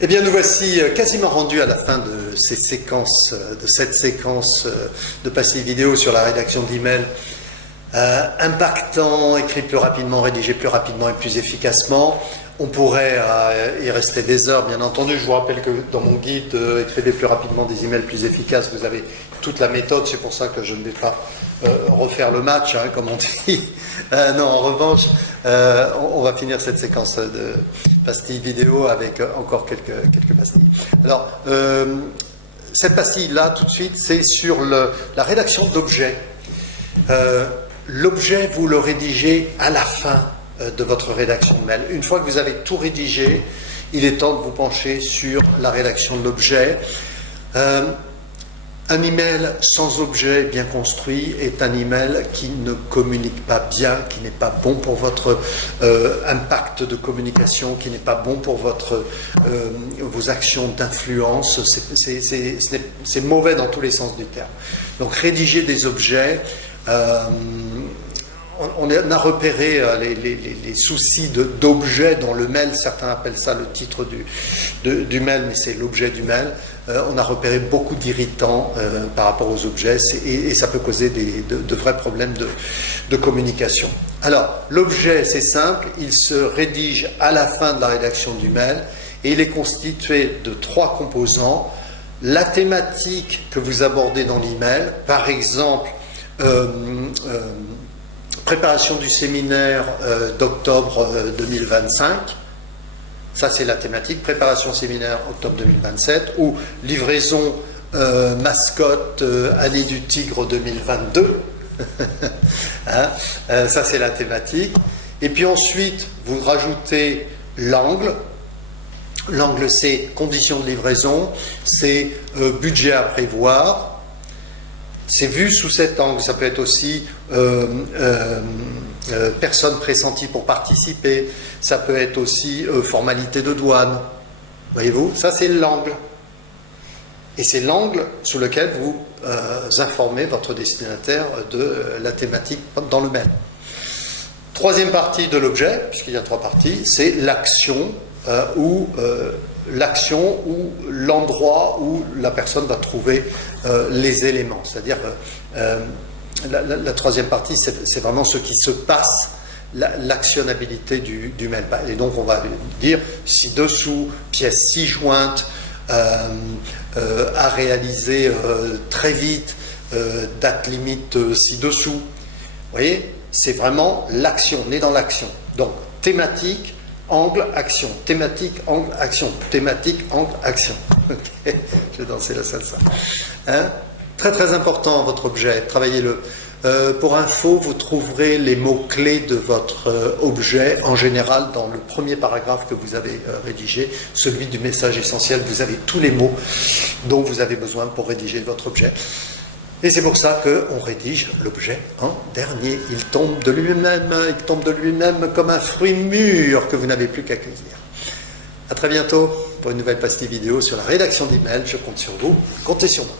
Eh bien, nous voici quasiment rendus à la fin de cette séquence de pastilles vidéo sur la rédaction d'emails impactant, écrit plus rapidement, rédigé plus rapidement et plus efficacement. On pourrait y rester des heures, bien entendu. Je vous rappelle que dans mon guide écrivez plus rapidement des emails plus efficaces, vous avez toute la méthode. C'est pour ça que je ne vais pas refaire le match, hein, comme on dit. Non, en revanche, on va finir cette séquence de pastilles vidéo avec encore quelques pastilles. Alors, cette pastille-là, tout de suite, c'est sur la rédaction d'objets. L'objet, vous le rédigez à la fin de votre rédaction de mail. Une fois que vous avez tout rédigé, il est temps de vous pencher sur la rédaction de l'objet. Un email sans objet bien construit est un email qui ne communique pas bien, qui n'est pas bon pour votre impact de communication, qui n'est pas bon pour vos actions d'influence. C'est mauvais dans tous les sens du terme. Donc rédiger des objets, on a repéré les soucis d'objets dans le mail. Certains appellent ça le titre du mail, mais c'est l'objet du mail. On a repéré beaucoup d'irritants par rapport aux objets et ça peut causer de vrais problèmes de communication. Alors, l'objet, c'est simple, il se rédige à la fin de la rédaction du mail et il est constitué de 3 composants. La thématique que vous abordez dans l'email, par exemple, préparation du séminaire d'octobre 2025, ça c'est la thématique, préparation séminaire octobre 2027, ou livraison mascotte année du tigre 2022, hein, ça c'est la thématique. Et puis ensuite, vous rajoutez l'angle. L'angle, c'est conditions de livraison, c'est budget à prévoir. C'est vu sous cet angle. Ça peut être aussi personne pressentie pour participer. Ça peut être aussi formalité de douane. Voyez-vous, ça c'est l'angle. Et c'est l'angle sous lequel vous informez votre destinataire de la thématique dans le mail. Troisième partie de l'objet, puisqu'il y a 3 parties, c'est l'action ou l'endroit où la personne va trouver les éléments. C'est-à-dire la troisième partie, c'est vraiment ce qui se passe, l'actionnabilité du mail. Et donc on va dire ci-dessous, pièce ci-jointe, à réaliser très vite, date limite ci-dessous. Vous voyez, c'est vraiment l'action, on est dans l'action. Donc thématique, angle, action, thématique, angle, action, thématique, angle, action. Okay. Je vais danser la salsa. Hein? Très très important votre objet, travaillez-le. Pour info, vous trouverez les mots-clés de votre objet, en général dans le premier paragraphe que vous avez rédigé, celui du message essentiel. Vous avez tous les mots dont vous avez besoin pour rédiger votre objet. Et c'est pour ça qu'on rédige l'objet en dernier. Il tombe de lui-même comme un fruit mûr que vous n'avez plus qu'à cueillir. À très bientôt pour une nouvelle pastille vidéo sur la rédaction d'email. Je compte sur vous, comptez sur moi.